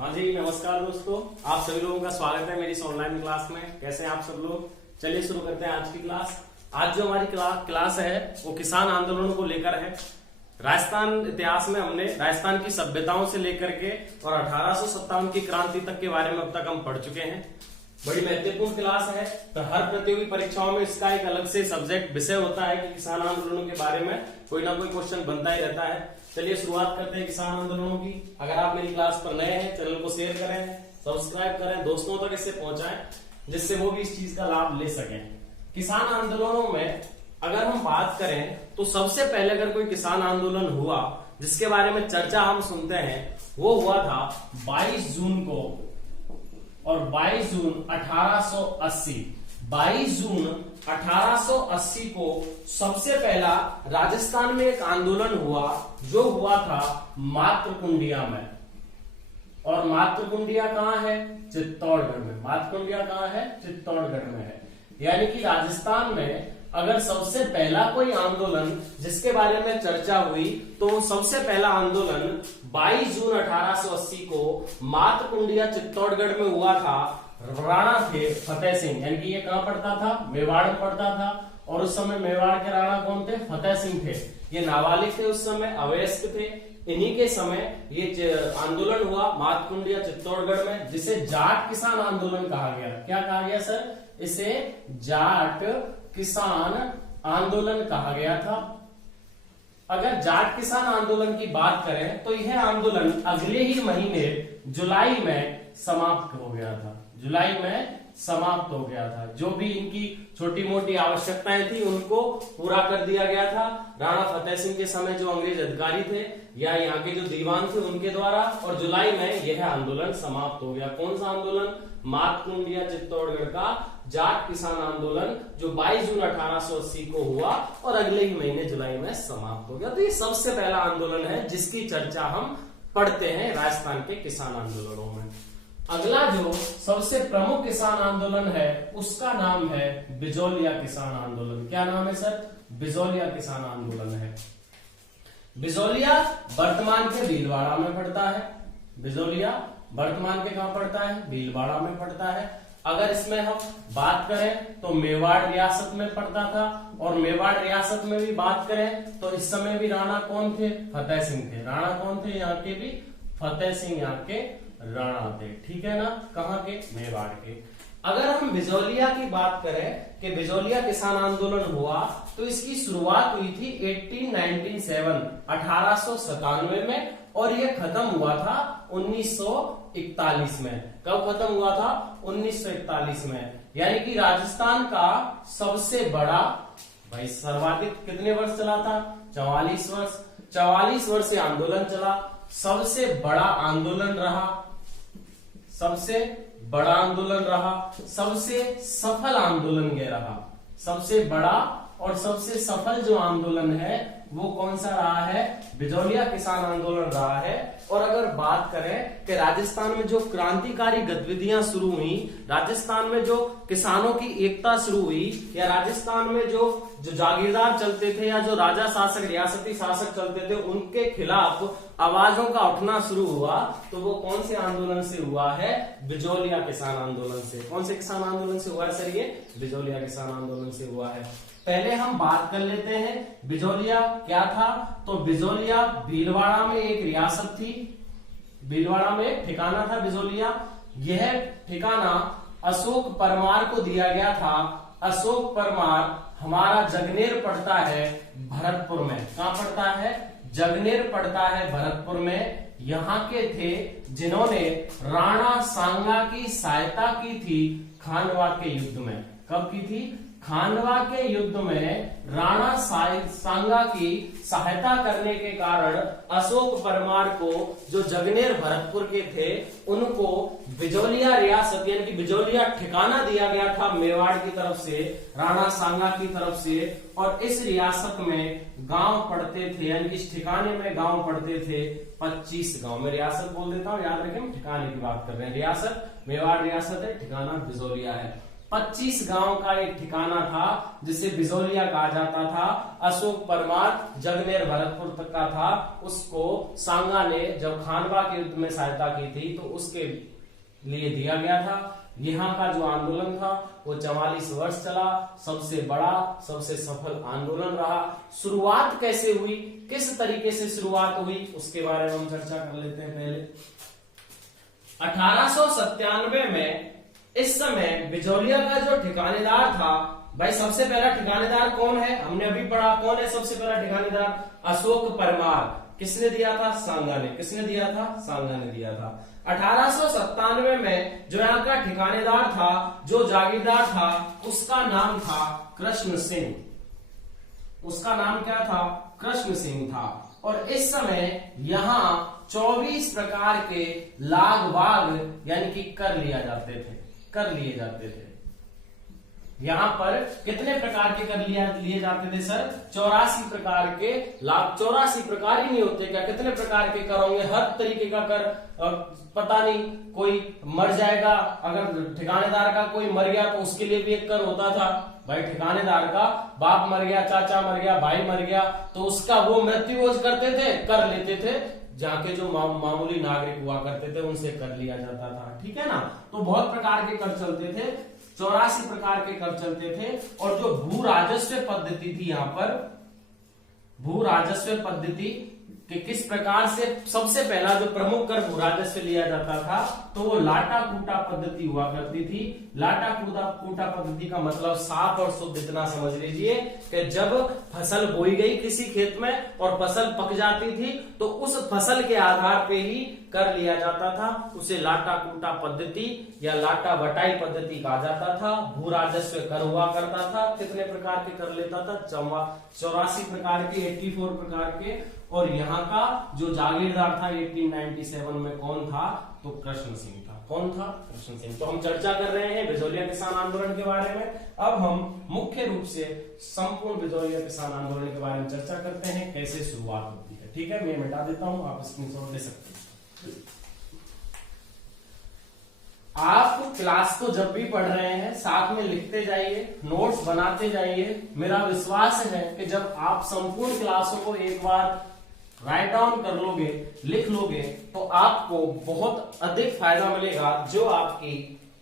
हाँ जी, नमस्कार दोस्तों। आप सभी लोगों का स्वागत है मेरी इस ऑनलाइन क्लास में। कैसे हैं आप सब लोग? चलिए शुरू करते हैं आज की क्लास। आज जो हमारी क्लास है वो किसान आंदोलनों को लेकर है। राजस्थान इतिहास में हमने राजस्थान की सभ्यताओं से लेकर के और 1857 की क्रांति तक के बारे में अब तक हम पढ़ चुके हैं। बड़ी महत्वपूर्ण क्लास है, तो हर प्रतियोगी परीक्षाओं में इसका एक अलग से सब्जेक्ट विषय होता है कि किसान आंदोलनों के बारे में कोई ना कोई क्वेश्चन बनता ही रहता है। चलिए शुरुआत करते हैं किसान आंदोलनों की। अगर आप मेरी क्लास पर नए हैं, चैनल को शेयर करें, सब्सक्राइब करें, दोस्तों तक इसे पहुंचाएं जिससे वो भी इस चीज का लाभ ले सकें। किसान आंदोलनों में अगर हम बात करें तो सबसे पहले अगर कोई किसान आंदोलन हुआ जिसके बारे में चर्चा हम सुनते हैं वो हुआ था 22 जून को, और 22 जून 1880। 22 जून 1880 को सबसे पहला राजस्थान में एक आंदोलन हुआ जो हुआ था मातृकुंडिया में। और मातृकुंडिया कहां है? चित्तौड़गढ़ में। मातृकुंडिया कहां है? चित्तौड़गढ़ में है। यानी कि राजस्थान में अगर सबसे पहला कोई आंदोलन जिसके बारे में चर्चा हुई तो सबसे पहला आंदोलन 22 जून 1880 को मातृकुंडिया चित्तौड़गढ़ में हुआ था। राणा थे फतेह सिंह, यानी कि ये कहां पड़ता था? मेवाड़ में पड़ता था। और उस समय मेवाड़ के राणा कौन थे? फतेह सिंह थे। ये नाबालिग थे उस समय, अवयस्क थे। इन्हीं के समय ये आंदोलन हुआ मातृकुंडिया चित्तौड़गढ़ में, जिसे जाट किसान आंदोलन कहा गया। क्या कहा गया सर? इसे जाट किसान आंदोलन कहा गया था। अगर जाट किसान आंदोलन की बात करें तो यह आंदोलन अगले ही महीने जुलाई में समाप्त हो गया था। जुलाई में समाप्त हो गया था। जो भी इनकी छोटी मोटी आवश्यकताएं थी उनको पूरा कर दिया गया था। राणा फतेह सिंह के समय जो अंग्रेज अधिकारी थे या यहाँ के जो दीवान थे उनके द्वारा, और जुलाई में यह आंदोलन समाप्त हो गया। कौन सा आंदोलन? मातृकुंडिया चित्तौड़गढ़ का जाट किसान आंदोलन, जो 22 जून 1880 को हुआ और अगले ही महीने जुलाई में समाप्त हो गया। तो ये सबसे पहला आंदोलन है जिसकी चर्चा हम पढ़ते हैं राजस्थान के किसान आंदोलनों में। अगला जो सबसे प्रमुख किसान आंदोलन है उसका नाम है बिजौलिया किसान आंदोलन। क्या नाम है सर? बिजौलिया किसान आंदोलन है। बिजौलिया वर्तमान के भीलवाड़ा में पड़ता है। बिजौलिया वर्तमान के कहां पड़ता है? भीलवाड़ा में पड़ता है। अगर इसमें हम बात करें तो मेवाड़ रियासत में पड़ता था, और मेवाड़ रियासत में भी बात करें तो इस समय भी राणा कौन थे? फतेह सिंह थे। राणा कौन थे? यहाँ के भी फतेह सिंह यहाँ के राणा थे। ठीक है ना? कहां के? मेवाड़ के। अगर हम बिजौलिया की बात करें कि बिजौलिया किसान आंदोलन हुआ तो इसकी शुरुआत हुई थी 1897 में, और यह खत्म हुआ था 1941 में। कब खत्म हुआ था? 1941 में। यानी कि राजस्थान का सबसे बड़ा, भाई सर्वाधिक कितने वर्ष चला था? 44 वर्ष। 44 वर्ष से आंदोलन चला। सबसे बड़ा आंदोलन रहा, सबसे बड़ा आंदोलन रहा, सबसे सफल आंदोलन ये रहा। सबसे बड़ा और सबसे सफल जो आंदोलन है वो कौन सा रहा है? बिजौलिया किसान आंदोलन रहा है। और अगर बात करें कि राजस्थान में जो क्रांतिकारी गतिविधियां शुरू हुई, राजस्थान में जो किसानों की एकता शुरू हुई, या राजस्थान में जो जागीरदार चलते थे या जो राजा शासक, रियासती शासक चलते थे, उनके खिलाफ आवाजों का उठना शुरू हुआ, तो वो कौन से आंदोलन से हुआ है? बिजौलिया किसान आंदोलन से। कौन से किसान आंदोलन से हुआ है सर? ये बिजौलिया किसान आंदोलन से हुआ है। पहले हम बात कर लेते हैं बिजौलिया क्या था। तो बिजौलिया भीलवाड़ा में एक रियासत थी, भीलवाड़ा में एक ठिकाना था बिजौलिया। यह ठिकाना अशोक परमार को दिया गया था। अशोक परमार हमारा जगनेर पड़ता है भरतपुर में। कहां पड़ता है? जगनेर पड़ता है भरतपुर में। यहाँ के थे जिन्होंने राणा सांगा की सहायता की थी खानवा के युद्ध में। कब की थी? खानवा के युद्ध में राणा सांगा की सहायता करने के कारण अशोक परमार को, जो जगनेर भरतपुर के थे, उनको बिजौलिया रियासत यानी कि बिजौलिया ठिकाना दिया गया था मेवाड़ की तरफ से, राणा सांगा की तरफ से। और इस रियासत में गांव पड़ते थे, यानी कि इस ठिकाने में गांव पड़ते थे 25 गांव। मैं रियासत बोल देता हूं, याद रखें, ठिकाने की बात कर रहे हैं। रियासत मेवाड़ रियासत है, ठिकाना बिजौलिया है। 25 गांव का एक ठिकाना था जिसे बिजौलिया कहा जाता था। अशोक परमार जगनेर भरतपुर तक का था। उसको सांगा ने जब खानवा के युद्ध में सहायता की थी तो उसके लिए दिया गया था। यहाँ का जो आंदोलन था वो 44 वर्ष चला। सबसे बड़ा, सबसे सफल आंदोलन रहा। शुरुआत कैसे हुई, किस तरीके से शुरुआत हुई, उसके बारे में हम चर्चा कर लेते हैं। पहले 1897 में इस समय बिजौलिया का जो ठिकानेदार था, भाई सबसे पहला ठिकानेदार कौन है, हमने अभी पढ़ा, कौन है सबसे पहला ठिकानेदार? अशोक परमार। किसने दिया था? सांगा ने। किसने दिया था? सांगा ने दिया था। 1897 में जो यहाँ का ठिकानेदार था, जो जागीरदार था, उसका नाम था कृष्ण सिंह। उसका नाम क्या था? कृष्ण सिंह था। और इस समय यहाँ 24 प्रकार के लाग बाग यानी कि कर लिए जाते थे। यहाँ पर कितने प्रकार के कर लिए जाते थे सर? 84 प्रकार के लाभ। 84 प्रकार ही नहीं होते क्या? कितने प्रकार के कर होंगे? हर तरीके का कर। पता नहीं, कोई मर जाएगा, अगर ठिकानेदार का कोई मर गया तो उसके लिए भी एक कर होता था। भाई ठिकानेदार का बाप मर गया, चाचा मर गया, भाई मर गया, तो उसका वो मृत्युभोज करते थे, कर लेते थे। जहाँ के जो मामूली नागरिक हुआ करते थे उनसे कर लिया जाता था। ठीक है ना? तो बहुत प्रकार के कर चलते थे, 84 प्रकार के कर चलते थे। और जो भू राजस्व पद्धति थी, यहाँ पर भू राजस्व पद्धति कि किस प्रकार से सबसे पहला जो प्रमुख कर भू राजस्व लिया जाता था तो वो लाटा कूटा पद्धति हुआ करती थी। लाटा कूटा पद्धति का मतलब साफ और शुद्ध इतना समझ लीजिए कि जब फसल बोई गई किसी खेत में और फसल पक जाती थी तो उस फसल के आधार पे ही कर लिया जाता था। उसे लाटा कूटा पद्धति या लाटा बटाई पद्धति कहा जाता था। भू राजस्व कर हुआ करता था। कितने प्रकार के कर लेता था? 84 प्रकार के, 84 प्रकार के। और यहाँ का जो जागीरदार था 1897 में कौन था? तो कृष्ण सिंह था। कौन था? कृष्ण सिंह। तो हम चर्चा कर रहे हैं बिजौलिया किसान आंदोलन के बारे में। अब हम मुख्य रूप से संपूर्ण बिजौलिया किसान आंदोलन के बारे में चर्चा करते हैं, कैसे शुरुआत होती है। ठीक है, मैं मिटा देता हूं, आप स्क्रीनशॉट ले सकते हैं। आप क्लास को जब भी पढ़ रहे हैं साथ में लिखते जाइए, नोट्स बनाते जाइए। मेरा विश्वास है कि जब आप संपूर्ण क्लासों को एक बार राइट डाउन कर लोगे, लिख लोगे, तो आपको बहुत अधिक फायदा मिलेगा, जो आपकी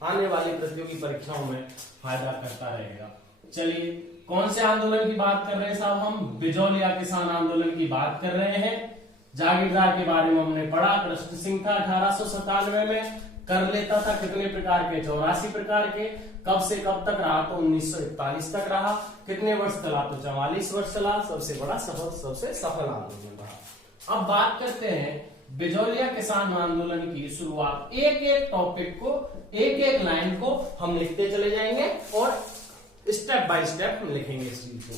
आने वाली प्रतियोगी परीक्षाओं में फायदा करता रहेगा। चलिए, कौन से आंदोलन की बात कर रहे हैं साहब? हम बिजौलिया किसान आंदोलन की बात कर रहे हैं। जागीरदार के बारे में हमने पढ़ा, कृष्ण सिंह था। 1897 में कर लेता था कितने प्रकार के? 84 प्रकार के। कब से कब तक रहा? तो 1941 तक रहा। कितने वर्ष चला? तो 44 वर्ष चला। सबसे बड़ा सबसे सफल आंदोलन रहा। अब बात करते हैं बिजौलिया किसान आंदोलन की शुरुआत। एक एक टॉपिक को, एक एक लाइन को हम लिखते चले जाएंगे और स्टेप बाय स्टेप हम लिखेंगे इस चीज को।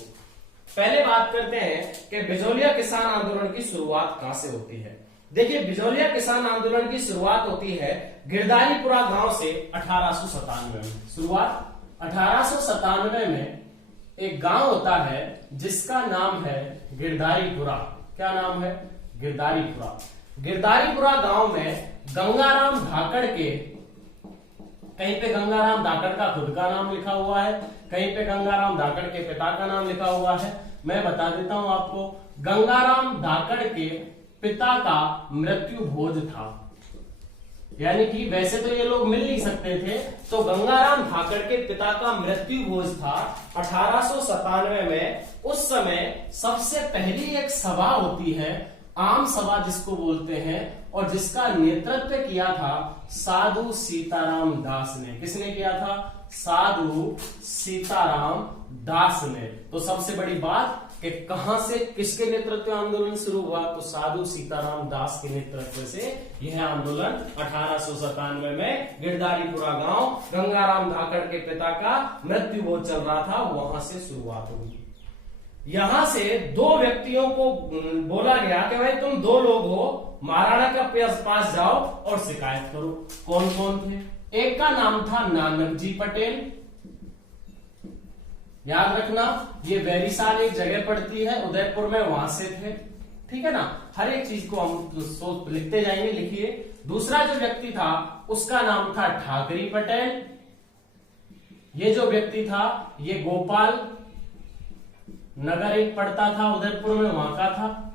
पहले बात करते हैं कि बिजौलिया किसान आंदोलन की शुरुआत कहां से होती है। देखिए, बिजौलिया किसान आंदोलन की शुरुआत होती है गिरदारीपुरा गांव से 1897 में। शुरुआत 1897 में एक गांव होता है जिसका नाम है गिरदारीपुरा। क्या नाम है? गिरदारीपुरा। गिरदारीपुरा गांव में गंगाराम धाकड़ के, कहीं पे गंगाराम धाकड़ का खुद का नाम लिखा हुआ है, कहीं पे गंगाराम धाकड़ के पिता का नाम लिखा हुआ है। मैं बता देता हूं आपको, गंगाराम धाकड़ के पिता का मृत्यु भोज था, यानी कि वैसे तो ये लोग मिल नहीं सकते थे, तो गंगाराम धाकड़ के पिता का मृत्यु भोज था 1897 में। उस समय सबसे पहली एक सभा होती है, आम सभा जिसको बोलते हैं, और जिसका नेतृत्व किया था साधु सीताराम दास ने। किसने किया था? साधु सीताराम दास ने। तो सबसे बड़ी बात कि कहां से, किसके नेतृत्व आंदोलन शुरू हुआ? तो साधु सीताराम दास के नेतृत्व से यह आंदोलन 1897 में गिरदारीपुरा गांव, गंगाराम धाकड़ के पिता का मृत्यु भोज चल रहा था, वहां से शुरुआत हुई। यहां से दो व्यक्तियों को बोला गया कि भाई तुम दो लोग हो, महाराणा के पास जाओ और शिकायत करो। कौन कौन थे? एक का नाम था नानक जी पटेल। याद रखना, ये बैरीसाल एक जगह पड़ती है उदयपुर में, वहां से थे। ठीक है ना? हर एक चीज को हम लिखते जाएंगे, लिखिए। दूसरा जो व्यक्ति था उसका नाम था ठाकरी पटेल। ये जो व्यक्ति था ये गोपाल नगर एक पड़ता था उदयपुर में, वहां का था।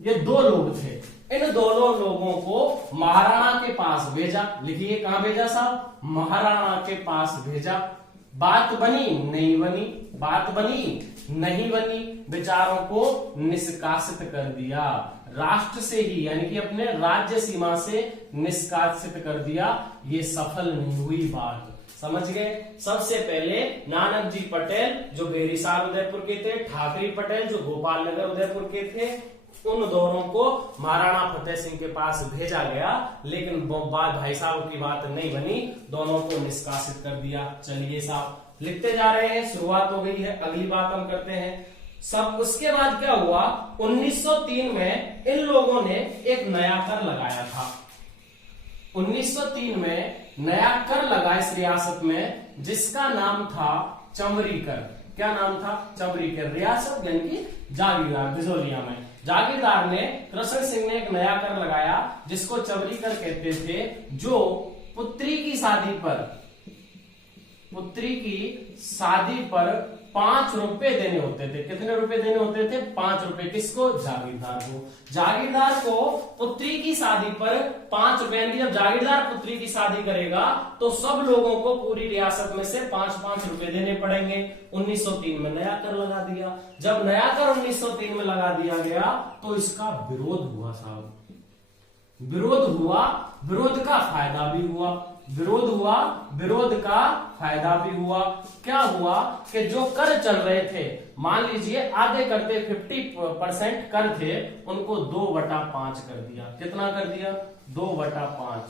ये दो लोग थे। इन दोनों लोगों को महाराणा के पास भेजा। लिखिए कहां भेजा साहब? महाराणा के पास भेजा। बात बनी नहीं बनी, बात बनी नहीं बनी, विचारों को निष्कासित कर दिया। राष्ट्र से ही यानी कि अपने राज्य सीमा से निष्कासित कर दिया। ये सफल नहीं हुई बात। समझ गए? सबसे पहले नानक जी पटेल जो बेरिसाल उदयपुर के थे, ठाकरी पटेल जो गोपाल नगर उदयपुर के थे, उन दोनों को महाराणा फतेह सिंह के पास भेजा गया, लेकिन भाई साहब की बात नहीं बनी, दोनों को निष्कासित कर दिया। चलिए साहब लिखते जा रहे हैं, शुरुआत हो गई है, अगली बात हम करते हैं। सब उसके बाद क्या हुआ? 1903 में इन लोगों ने एक नया कर लगाया था। 1903 में नया कर लगा इस रियासत में, जिसका नाम था चमरी कर। क्या नाम था? चमरी कर। रियासत यानी कि जागीरदार, बिजोलिया में जागीरदार ने, कृष्ण सिंह ने एक नया कर लगाया जिसको चमरी कर कहते थे, जो पुत्री की शादी पर 5 रुपए देने होते थे। कितने रुपए देने होते थे? 5 रुपए। किसको? जागीरदार को। जागीरदार को पुत्री की शादी पर 5 रुपए, यानी जब जागीरदार पुत्री की शादी करेगा तो सब लोगों को पूरी रियासत में से 5-5 रुपए देने पड़ेंगे। 1903 में नया कर लगा दिया। जब नया कर 1903 में लगा दिया गया तो इसका विरोध हुआ साहब। विरोध हुआ, विरोध का फायदा भी हुआ। विरोध हुआ, विरोध का फायदा भी हुआ। क्या हुआ कि जो कर चल रहे थे, मान लीजिए आधे करते 50% कर थे, उनको 2/5 कर दिया। कितना कर दिया? 2/5।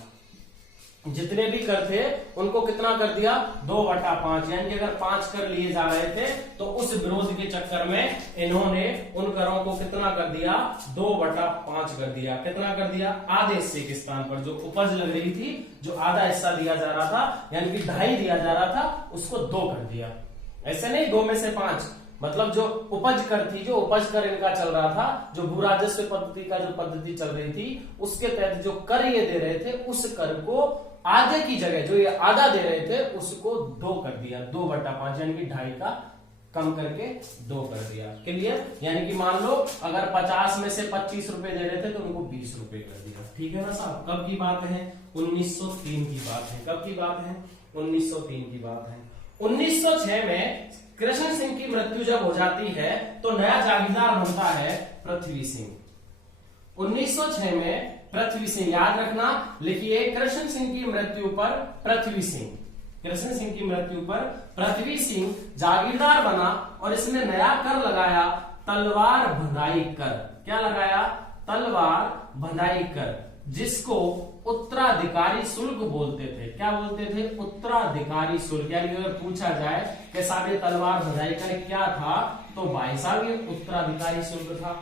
जितने भी कर थे उनको कितना कर दिया? 2/5। यानी कि अगर 5 कर लिए जा रहे थे तो उस विरोध के चक्कर में इन्होंने उन करों को कितना कर दिया? 2/5 कर दिया। कितना कर दिया? आधे हिस्से के स्थान पर जो उपज लग रही थी, जो आधा हिस्सा दिया जा रहा था, यानी कि 2.5 दिया जा रहा था, उसको 2 कर दिया। ऐसे नहीं 2 में से 5, मतलब जो उपज कर थी, जो उपज कर इनका चल रहा था, जो भू राजस्व पद्धति का जो पद्धति चल रही थी, उसके तहत जो कर ये दे रहे थे, उस कर को आधे की जगह जो ये आधा दे रहे थे उसको 2 कर दिया। 2/5 यानी कि 2.5 का कम करके 2 कर दिया। क्लियर? यानी कि मान लो अगर 50 में से 25 रुपए दे रहे थे तो उनको 20 रुपए कर दिया। ठीक है ना साहब? कब की बात है? 1903 की बात है। कब की बात है? 1903 की बात है। 1906 में कृष्ण सिंह की मृत्यु जब हो जाती है तो नया जागीरदार बनता है पृथ्वी सिंह। 1906 में पृथ्वी सिंह, याद रखना, लिखिए कृष्ण सिंह की मृत्यु पर पृथ्वी सिंह, कृष्ण सिंह की मृत्यु पर पृथ्वी सिंह जागीरदार बना और इसने नया कर लगाया, तलवार भंधाई कर। क्या लगाया? तलवार भंधाई कर, जिसको उत्तराधिकारी शुल्क बोलते थे। क्या बोलते थे? उत्तराधिकारी शुल्क। यानी अगर पूछा जाए कि साहब ये तलवार भंधाई कर क्या था, तो भाई साहब ये उत्तराधिकारी शुल्क था।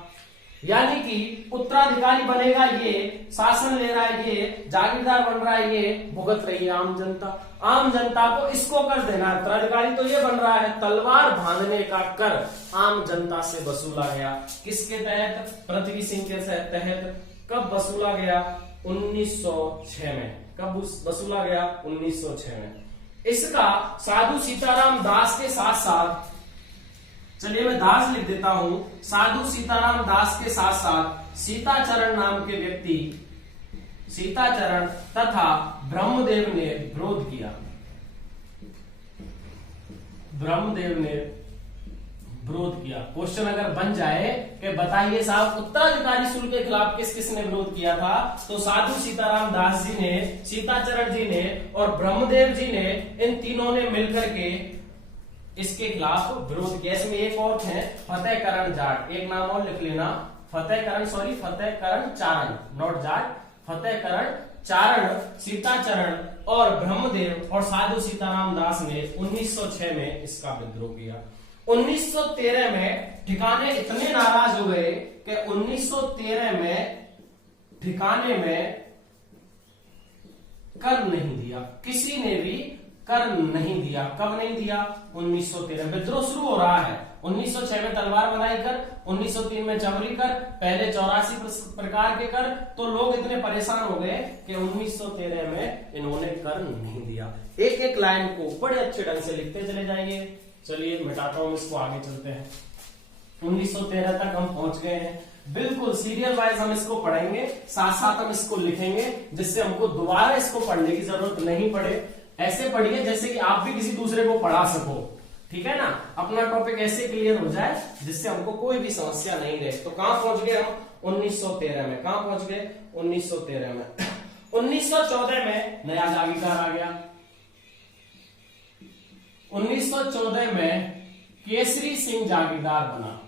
यानी कि उत्तराधिकारी बनेगा ये, शासन ले रहा है ये, जागीरदार बन रहा है ये, भुगत रही है आम जनता। आम जनता को इसको कर देना है। उत्तराधिकारी तो ये बन रहा है, तलवार बांधने का कर आम जनता से वसूला गया। किसके तहत? पृथ्वी सिंह के तहत। कब वसूला गया? 1906 में। कब वसूला गया? 1906 में। इसका साधु सीताराम दास के साथ साथ, चलिए मैं दास लिख देता हूं, साधु सीताराम दास के साथ साथ सीताचरण नाम के व्यक्ति, सीताचरण तथा ब्रह्मदेव ने विरोध किया। ब्रह्मदेव ने विरोध किया। क्वेश्चन अगर बन जाए कि बताइए साहब उत्तराधिकारी शुल्क के खिलाफ किस किस ने विरोध किया था, तो साधु सीताराम दास जी ने, सीताचरण जी ने और ब्रह्मदेव जी ने, इन तीनों ने मिलकर के इसके खिलाफ विरोध किया। इसमें एक और है फतेहकरण जाट, एक नाम और लिख लेना, फतेहकरण चारण, नॉट जाट, फतेहकरण चारण, सीताचरण और ब्रह्मदेव और साधु सीताराम दास ने 1906 में इसका विद्रोह किया। 1913 में ठिकाने इतने नाराज हो गए कि 1913 में ठिकाने में कर नहीं दिया, किसी ने भी कर नहीं दिया। कब नहीं दिया? 1913 विद्रोह शुरू हो रहा है। 1906 में तलवार बनाई कर, 1903 में चमड़ी कर, पहले 84 प्रकार के कर, तो लोग इतने परेशान हो गए कि 1913 में इन्होंने कर नहीं दिया। एक एक लाइन को बड़े अच्छे ढंग से लिखते चले जाएंगे। चलिए मिटाता हूं इसको, आगे चलते हैं। 1913 तक हम पहुंच गए हैं। बिल्कुल सीरियल वाइज हम इसको पढ़ेंगे, साथ साथ हम इसको लिखेंगे, जिससे हमको दोबारा इसको पढ़ने की जरूरत नहीं पड़े। ऐसे पढ़िए जैसे कि आप भी किसी दूसरे को पढ़ा सको, ठीक है ना। अपना टॉपिक ऐसे क्लियर हो जाए जिससे हमको कोई भी समस्या नहीं रहे। तो कहां पहुंच गए हम? 1913 में। कहां पहुंच गए? 1913 में। 1914 में नया जागीरदार आ गया। 1914 में केसरी सिंह जागीरदार बना।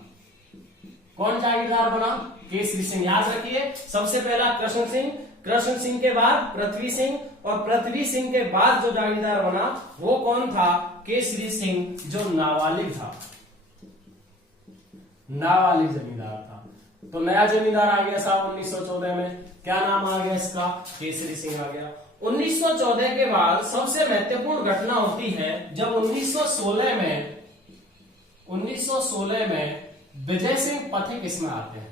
कौन जागीरदार बना? केसरी सिंह। याद रखिए, सबसे पहला कृष्ण सिंह, कृष्ण सिंह के बाद पृथ्वी सिंह, और पृथ्वी सिंह के बाद जो जागीरदार बना वो कौन था? केसरी सिंह, जो नाबालिग था, नाबालिग जमींदार था। तो नया जमींदार आ गया साहब 1914 में। क्या नाम आ गया इसका? केसरी सिंह आ गया। 1914 के बाद सबसे महत्वपूर्ण घटना होती है जब 1916 में विजय सिंह पथिक इसमें आते हैं।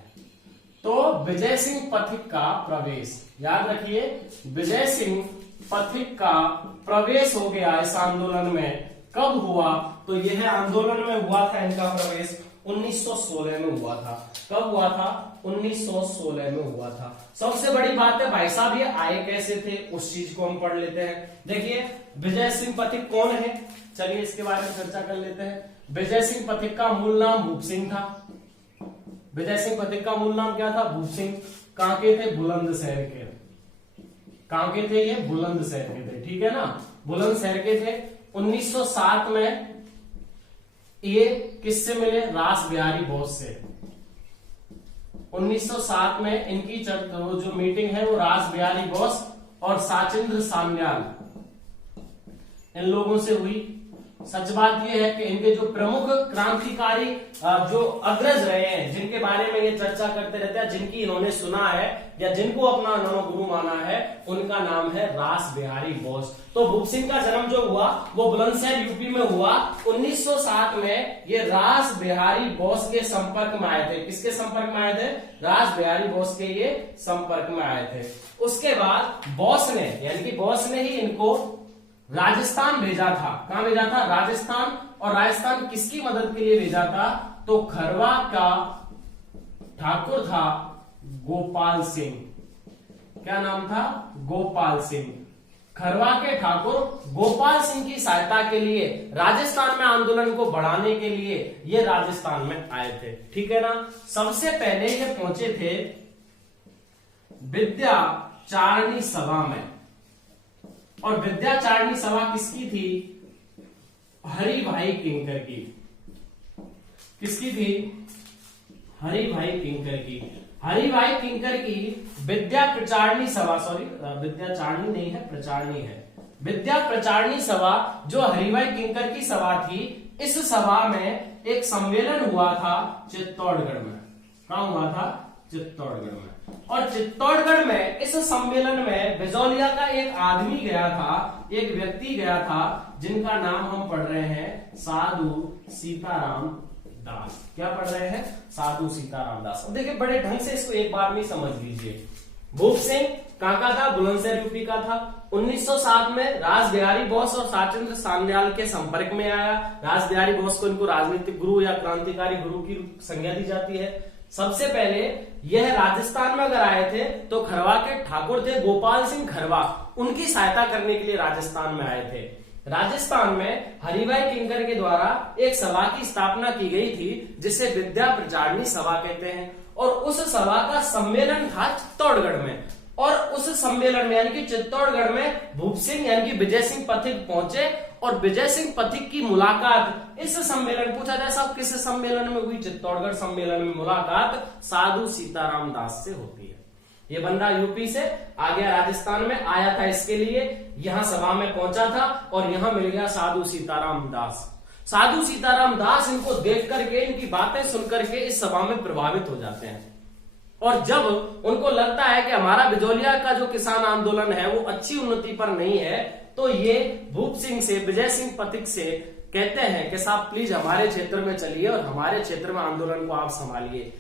तो विजय सिंह पथिक का प्रवेश, याद रखिए, विजय सिंह पथिक का प्रवेश हो गया इस आंदोलन में। कब हुआ? तो यह आंदोलन में हुआ था इनका प्रवेश 1916 में हुआ था। कब हुआ था? 1916 में हुआ था। सबसे बड़ी बात है भाई साहब, ये आए कैसे थे, उस चीज को हम पढ़ लेते हैं। देखिए विजय सिंह पथिक कौन है, चलिए इसके बारे में चर्चा कर लेते हैं। विजय सिंह पथिक का मूल नाम भूप सिंह था। विजय सिंह पथिक का मूल नाम क्या था? भूप सिंह। कहां के थे? बुलंदशहर के। कहां के थे ये? बुलंदशहर के थे, ठीक है ना, बुलंदशहर के थे। 1907 में ये किससे मिले? रास बिहारी बोस से। 1907 में इनकी जो मीटिंग है वो रास बिहारी बोस और साचिंद्र सान्याल, इन लोगों से हुई। सच बात यह है कि इनके जो प्रमुख क्रांतिकारी जो अग्रज रहे हैं, जिनके बारे में ये चर्चा करते रहते हैं, जिनकी इन्होंने सुना है या जिनको अपना इन्होंने गुरु माना है, उनका नाम है रास बिहारी बोस। तो भूप सिंह का जन्म जो हुआ वो बुलंदशहर यूपी में हुआ। 1907 में ये रास बिहारी बोस के संपर्क में आए थे। किसके संपर्क में आए थे? रास बिहारी बोस के ये संपर्क में आए थे। उसके बाद बोस ने, यानी कि बोस ने ही इनको राजस्थान भेजा था। कहां भेजा था? राजस्थान। और राजस्थान किसकी मदद के लिए भेजा था? तो खरवा का ठाकुर था गोपाल सिंह। क्या नाम था? गोपाल सिंह। खरवा के ठाकुर गोपाल सिंह की सहायता के लिए, राजस्थान में आंदोलन को बढ़ाने के लिए ये राजस्थान में आए थे, ठीक है ना। सबसे पहले ये पहुंचे थे विद्याचारणी सभा में। और विद्याचारणी सभा किसकी थी? हरिभाई किंकर की। किसकी थी? हरिभाई किंकर की। हरिभाई किंकर की विद्या प्रचारणी सभा, सॉरी विद्याचारणी नहीं है, प्रचारणी है। विद्या प्रचारणी सभा जो हरिभाई किंकर की सभा थी, इस सभा में एक सम्मेलन हुआ था चित्तौड़गढ़ में। कहां हुआ था? चित्तौड़गढ़ में। और चित्तौड़गढ़ में इस सम्मेलन में बिजौलिया का एक आदमी गया था, एक व्यक्ति गया था, जिनका नाम हम पढ़ रहे हैं साधु सीताराम दास। क्या पढ़ रहे हैं? साधु सीताराम दास। अब देखिए बड़े ढंग से इसको एक बार में समझ लीजिए। भूप सिंह कहां का था? बुलंदशहर यूपी का था। 1907 में रास बिहारी बोस और साचिंद्र सान्याल के संपर्क में आया। रास बिहारी बोस को इनको राजनीतिक गुरु या क्रांतिकारी गुरु की संज्ञा दी जाती है। सबसे पहले यह राजस्थान में अगर आए थे तो खरवा के ठाकुर थे गोपाल सिंह खरवा, उनकी सहायता करने के लिए राजस्थान में आए थे। राजस्थान में हरिभाई किंकर के द्वारा एक सभा की स्थापना की गई थी, जिसे विद्या प्रचारणी सभा कहते हैं। और उस सभा का सम्मेलन था चित्तौड़गढ़ में। और उस सम्मेलन में यानी कि चित्तौड़गढ़ में भूप सिंह यानी कि विजय सिंह पथिक पहुंचे। और विजय सिंह पथिक की मुलाकात इस सम्मेलन, पूछा जाए साहब किस सम्मेलन में हुई? चित्तौड़गढ़ सम्मेलन में मुलाकात साधु सीताराम दास से होती है। ये बंदा यूपी से आ गया, राजस्थान में आया था इसके लिए, यहां सभा में पहुंचा था और यहां मिल गया साधु सीताराम दास। साधु सीताराम दास इनको देख करके, इनकी बातें सुन करके इस सभा में प्रभावित हो जाते हैं। और जब उनको लगता है कि हमारा बिजौलिया का जो किसान आंदोलन है वो अच्छी उन्नति पर नहीं है, तो ये भूप सिंह से, विजय सिंह पथिक से कहते हैं कि साहब प्लीज हमारे क्षेत्र में चलिए और हमारे क्षेत्र में आंदोलन को आप संभालिए।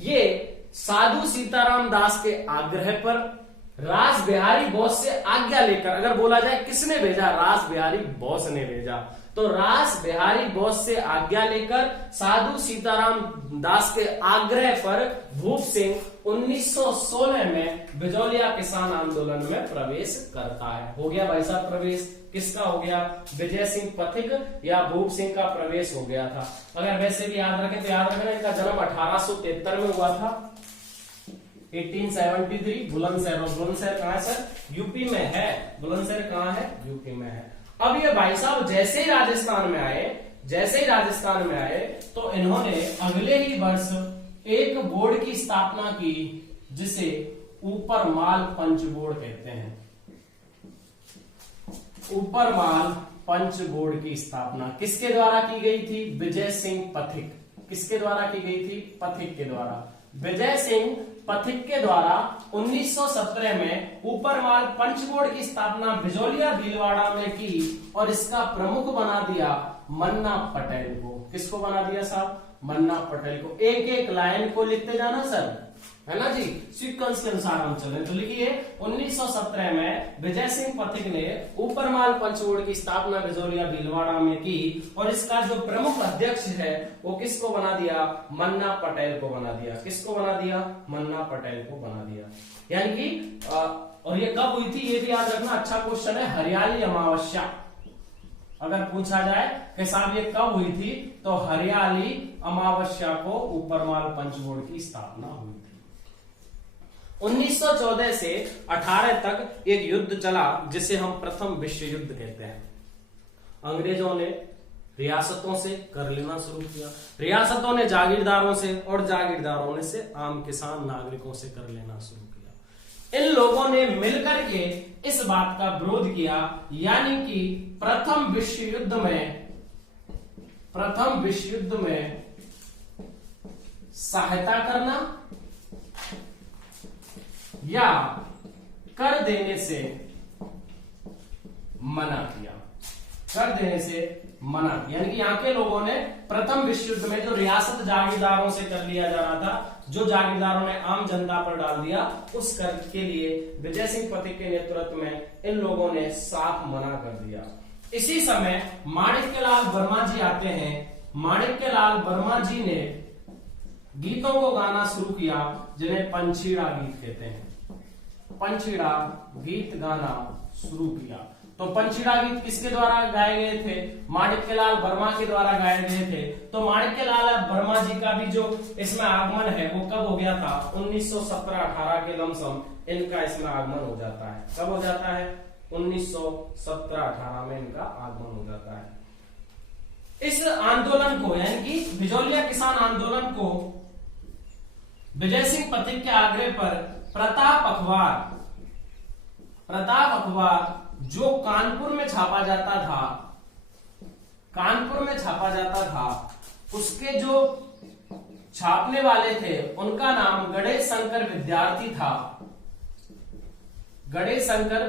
ये साधु सीताराम दास के आग्रह पर रास बिहारी बोस से आज्ञा लेकर, अगर बोला जाए किसने भेजा, रास बिहारी बोस ने भेजा, तो रास बिहारी बोस से आज्ञा लेकर साधु सीताराम दास के आग्रह पर भूप सिंह 1916 में बिजौलिया किसान आंदोलन में प्रवेश करता है। हो गया भाई साहब प्रवेश, किसका हो गया, विजय सिंह पथिक या भूप सिंह का प्रवेश हो गया था। अगर वैसे भी याद रखें तो याद रखना इनका जन्म 1873 में हुआ था, 1873। बुलंदशहर, और बुलंदशहर कहां है सर, यूपी में है। बुलंदशहर कहां है, यूपी में है। अब ये भाई साहब जैसे ही राजस्थान में आए, तो इन्होंने अगले ही वर्ष एक बोर्ड की स्थापना की जिसे ऊपर माल पंच बोर्ड कहते हैं। ऊपर माल पंच बोर्ड की स्थापना किसके द्वारा की गई थी, विजय सिंह पथिक। किसके द्वारा की गई थी, पथिक के द्वारा। विजय सिंह पथिक के द्वारा 1917 में ऊपर माल पंच बोर्ड की स्थापना बिजौलिया भीलवाड़ा में की और इसका प्रमुख बना दिया मन्ना पटेल को। किसको बना दिया साहब, मन्ना पटेल को। एक एक लाइन को लिखते जाना सर, है ना जी, सीक्वेंस के अनुसार हम चलें। तो लिखिए 1917 में विजय सिंह पथिक ने ऊपर माल पंच बोर्ड की स्थापना बिजौलिया भीलवाड़ा में की और इसका जो प्रमुख अध्यक्ष है वो किसको बना दिया, मन्ना पटेल को बना दिया। किसको बना दिया, मन्ना पटेल को बना दिया। यानी कि और ये कब हुई थी ये भी याद रखना, अच्छा क्वेश्चन है, हरियाली अमावस्या। अगर पूछा जाए कि साहब ये कब हुई थी, तो हरियाली अमावस्या को ऊपर माल पंच बोर्ड की स्थापना हुई थी। 1914 से 18 तक एक युद्ध चला जिसे हम प्रथम विश्व युद्ध कहते हैं। अंग्रेजों ने रियासतों से कर लेना शुरू किया, रियासतों ने जागीरदारों से और जागीरदारों ने से आम किसान नागरिकों से कर लेना शुरू किया। इन लोगों ने मिलकर के इस बात का विरोध किया, यानी कि प्रथम विश्व युद्ध में सहायता करना या कर देने से मना किया। यानी कि यहाँ के लोगों ने प्रथम विश्व युद्ध में जो रियासत जागीरदारों से कर लिया जा रहा था, जो जागीरदारों ने आम जनता पर डाल दिया, उस कर के लिए विजय सिंह पथिक के नेतृत्व में इन लोगों ने साफ मना कर दिया। इसी समय माणिक्यलाल वर्मा जी आते हैं। माणिक्यलाल वर्मा जी ने गीतों को गाना शुरू किया जिन्हें पंछीड़ा गीत कहते हैं। पंछीड़ा गीत गाना शुरू किया। तो पंछीड़ा गीत किसके द्वारा गाए गए थे, माणिक्यलाल वर्मा के द्वारा गाए गए थे। तो माणिक्यलाल वर्मा जी का भी जो इसमें आगमन है वो कब हो गया था, 1917-18 के लमसम इनका इसमें आगमन हो जाता है। कब हो जाता है, 1917-18 में इनका आगमन हो जाता है। इस आंदोलन को यानी कि बिजौलिया किसान आंदोलन को विजय सिंह पथिक के आग्रह पर प्रताप अखबार जो कानपुर में छापा जाता था, उसके जो छापने वाले थे उनका नाम गणेश शंकर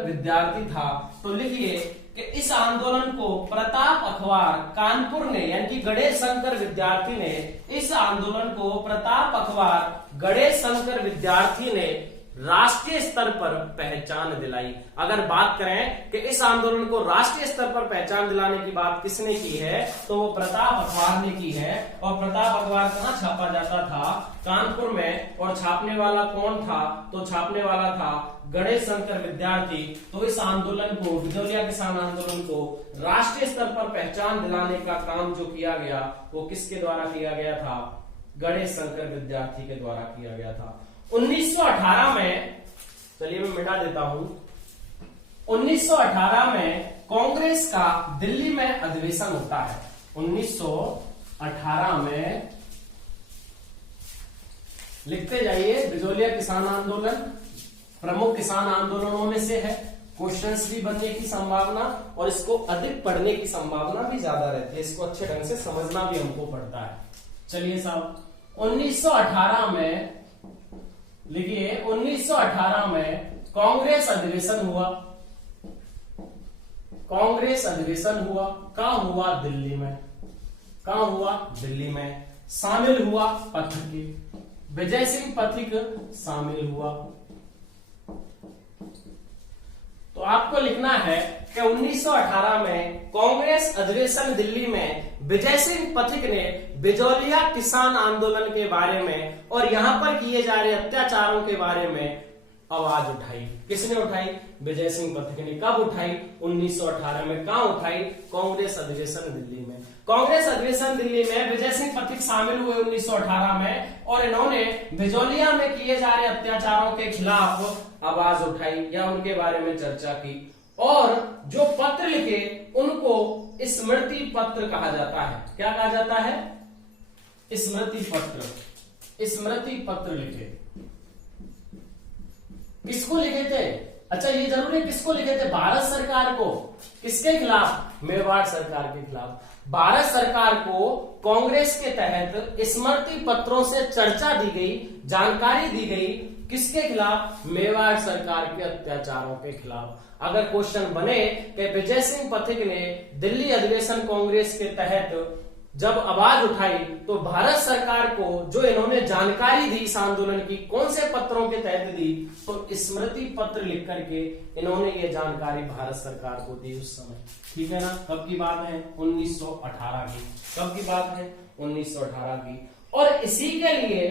विद्यार्थी था। तो लिखिए कि इस आंदोलन को प्रताप अखबार कानपुर ने, यानी कि गणेश शंकर विद्यार्थी ने, इस आंदोलन को प्रताप अखबार गणेश शंकर विद्यार्थी ने राष्ट्रीय स्तर पर पहचान दिलाई। अगर बात करें कि इस आंदोलन को राष्ट्रीय स्तर पर पहचान दिलाने की बात किसने की है, तो वो प्रताप अखबार ने की है। और प्रताप अखबार कहाँ छापा जाता था, कानपुर में। और छापने वाला कौन था, तो छापने वाला था गणेश शंकर विद्यार्थी। तो इस आंदोलन को, बिजौलिया किसान आंदोलन को राष्ट्रीय स्तर पर पहचान दिलाने का काम जो किया गया वो किसके द्वारा किया गया था, गणेश शंकर विद्यार्थी के द्वारा किया गया था। 1918 में, चलिए मैं मिटा देता हूं, 1918 में कांग्रेस का दिल्ली में अधिवेशन होता है। 1918 में लिखते जाइए, बिजौलिया किसान आंदोलन प्रमुख किसान आंदोलनों में से है। क्वेश्चंस भी बनने की संभावना और इसको अधिक पढ़ने की संभावना भी ज्यादा रहती है। इसको अच्छे ढंग से समझना भी हमको पड़ता है। चलिए साहब, 1918 में लिखिए, 1918 में कांग्रेस अधिवेशन हुआ। कांग्रेस अधिवेशन हुआ, कहां हुआ? दिल्ली में। कहां हुआ? दिल्ली में। शामिल हुआ पथिक के, विजय सिंह पथिक शामिल हुआ। तो आपको लिखना है कि 1918 में कांग्रेस अधिवेशन दिल्ली में विजय सिंह पथिक ने बिजौलिया किसान आंदोलन के बारे में और यहां पर किए जा रहे अत्याचारों के बारे में आवाज उठाई। किसने उठाई? विजय सिंह पथिक ने। कब उठाई? 1918 में। कहां उठाई? कांग्रेस अधिवेशन दिल्ली में। कांग्रेस अधिवेशन दिल्ली में विजय सिंह पथिक शामिल हुए 1918 में और इन्होंने बिजौलिया में किए जा रहे अत्याचारों के खिलाफ आवाज उठाई या उनके बारे में चर्चा की। और जो पत्र लिखे उनको स्मृति पत्र कहा जाता है। क्या कहा जाता है? स्मृति पत्र। स्मृति पत्र लिखे। किसको लिखे थे? अच्छा, ये जरूरी है किसको लिखे थे? भारत सरकार को। किसके खिलाफ? मेवाड़ सरकार के खिलाफ। भारत सरकार को कांग्रेस के तहत स्मृति पत्रों से चर्चा दी गई, जानकारी दी गई। किसके खिलाफ? मेवाड़ सरकार के अत्याचारों के खिलाफ। अगर क्वेश्चन बने कि विजय सिंह पथिक ने दिल्ली अधिवेशन कांग्रेस के तहत जब आवाज उठाई तो भारत सरकार को जो इन्होंने जानकारी दी इस आंदोलन की, कौन से पत्रों के तहत दी? तो स्मृति पत्र लिख करके इन्होंने ये जानकारी भारत सरकार को दी उस समय। ठीक है ना? कब की बात है? 1918 की। कब की बात है? 1918 की। और इसी के लिए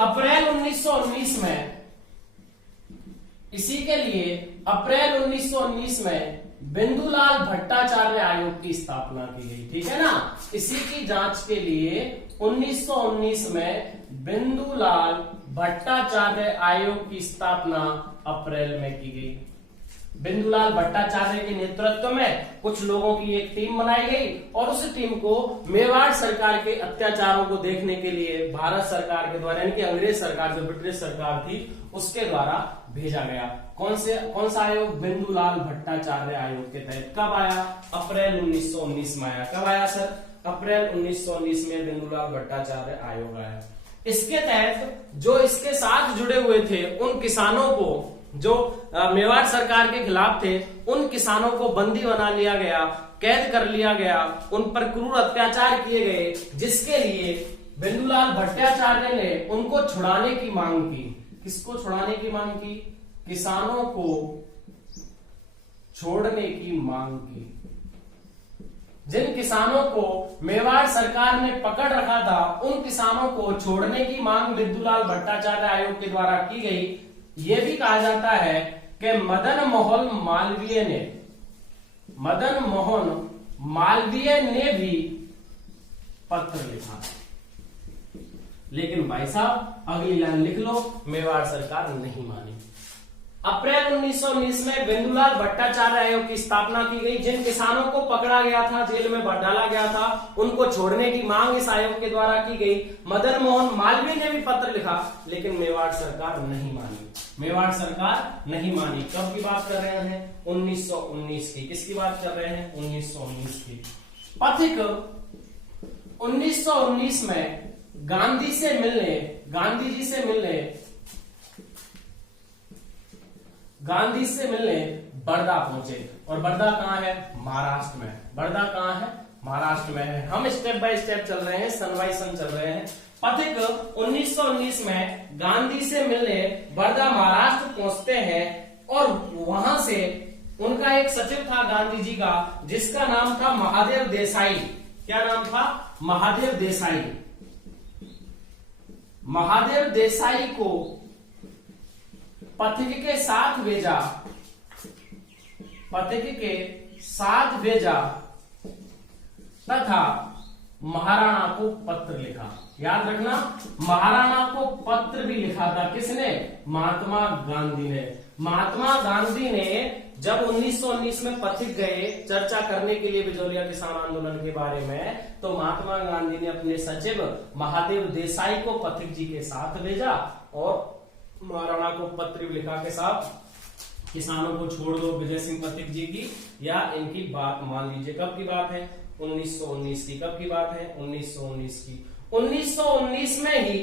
अप्रैल 1919 में, इसी के लिए अप्रैल 1919 में बिंदुलाल भट्टाचार्य आयोग की स्थापना की गई। ठीक है ना? इसी की जांच के लिए 1919 में बिंदुलाल भट्टाचार्य आयोग की स्थापना अप्रैल में की गई। बिंदुलाल भट्टाचार्य के नेतृत्व में कुछ लोगों की एक टीम बनाई गई और उस टीम को मेवाड़ सरकार के अत्याचारों को देखने के लिए भारत सरकार के द्वारा, यानी कि अंग्रेज सरकार जो ब्रिटिश सरकार थी उसके द्वारा भेजा गया। कौन सा आयोग? बिंदुलाल भट्टाचार्य आयोग के तहत। कब आया? अप्रैल 1919 में आया। कब आया सर? अप्रैल 1919 में बिंदुलाल भट्टाचार्य आयोग आया। इसके तहत जो इसके साथ जुड़े हुए थे उन किसानों को, जो मेवाड़ सरकार के खिलाफ थे, उन किसानों को बंदी बना लिया गया, कैद कर लिया गया, उन पर क्रूर अत्याचार किए गए, जिसके लिए बिंदुलाल भट्टाचार्य ने उनको छुड़ाने की मांग की। किसको छुड़ाने की मांग की? किसानों को छोड़ने की मांग की। जिन किसानों को मेवाड़ सरकार ने पकड़ रखा था उन किसानों को छोड़ने की मांग बिंदुलाल भट्टाचार्य आयोग के द्वारा की गई। यह भी कहा जाता है कि मदन मोहन मालवीय ने भी पत्र लिखा। लेकिन भाई साहब अगली लाइन लिख लो, मेवाड़ सरकार नहीं मानी। अप्रैल 1919 में बिंदुलाल भट्टाचार्य आयोग की स्थापना की गई। जिन किसानों को पकड़ा गया था, जेल में डाला गया था, उनको छोड़ने की मांग इस आयोग के द्वारा की गई। मदन मोहन मालवीय ने भी पत्र लिखा, लेकिन मेवाड़ सरकार नहीं मानी। मेवाड़ सरकार नहीं मानी। कब की बात कर रहे हैं? 1919 की। किसकी बात कर रहे हैं? 1919 की। पथिक 1919 में गांधी जी से मिलने बड़दा पहुंचे। और बड़दा कहां है? महाराष्ट्र में। बड़दा कहां है? महाराष्ट्र में है। हम स्टेप बाय स्टेप चल रहे हैं, सन बाय सन चल रहे हैं। पथिक 1919 में गांधी से मिलने बड़दा महाराष्ट्र पहुंचते हैं और वहां से उनका एक सचिव था गांधी जी का, जिसका नाम था महादेव देसाई। क्या नाम था? महादेव देसाई। महादेव देसाई को पथिक के साथ भेजा तथा महाराणा को पत्र लिखा। याद रखना, महाराणा को पत्र भी लिखा था। किसने? महात्मा गांधी ने। महात्मा गांधी ने जब 1919 में पथिक गए चर्चा करने के लिए बिजौलिया किसान आंदोलन के बारे में, तो महात्मा गांधी ने अपने सचिव महादेव देसाई को पथिक जी के साथ भेजा और महाराणा को पत्र लिखा के साथ किसानों को छोड़ दो, विजय सिंह पथिक जी की या इनकी बात मान लीजिए। कब की बात है? 1919 की। कब की बात है? 1919 की। 1919 में ही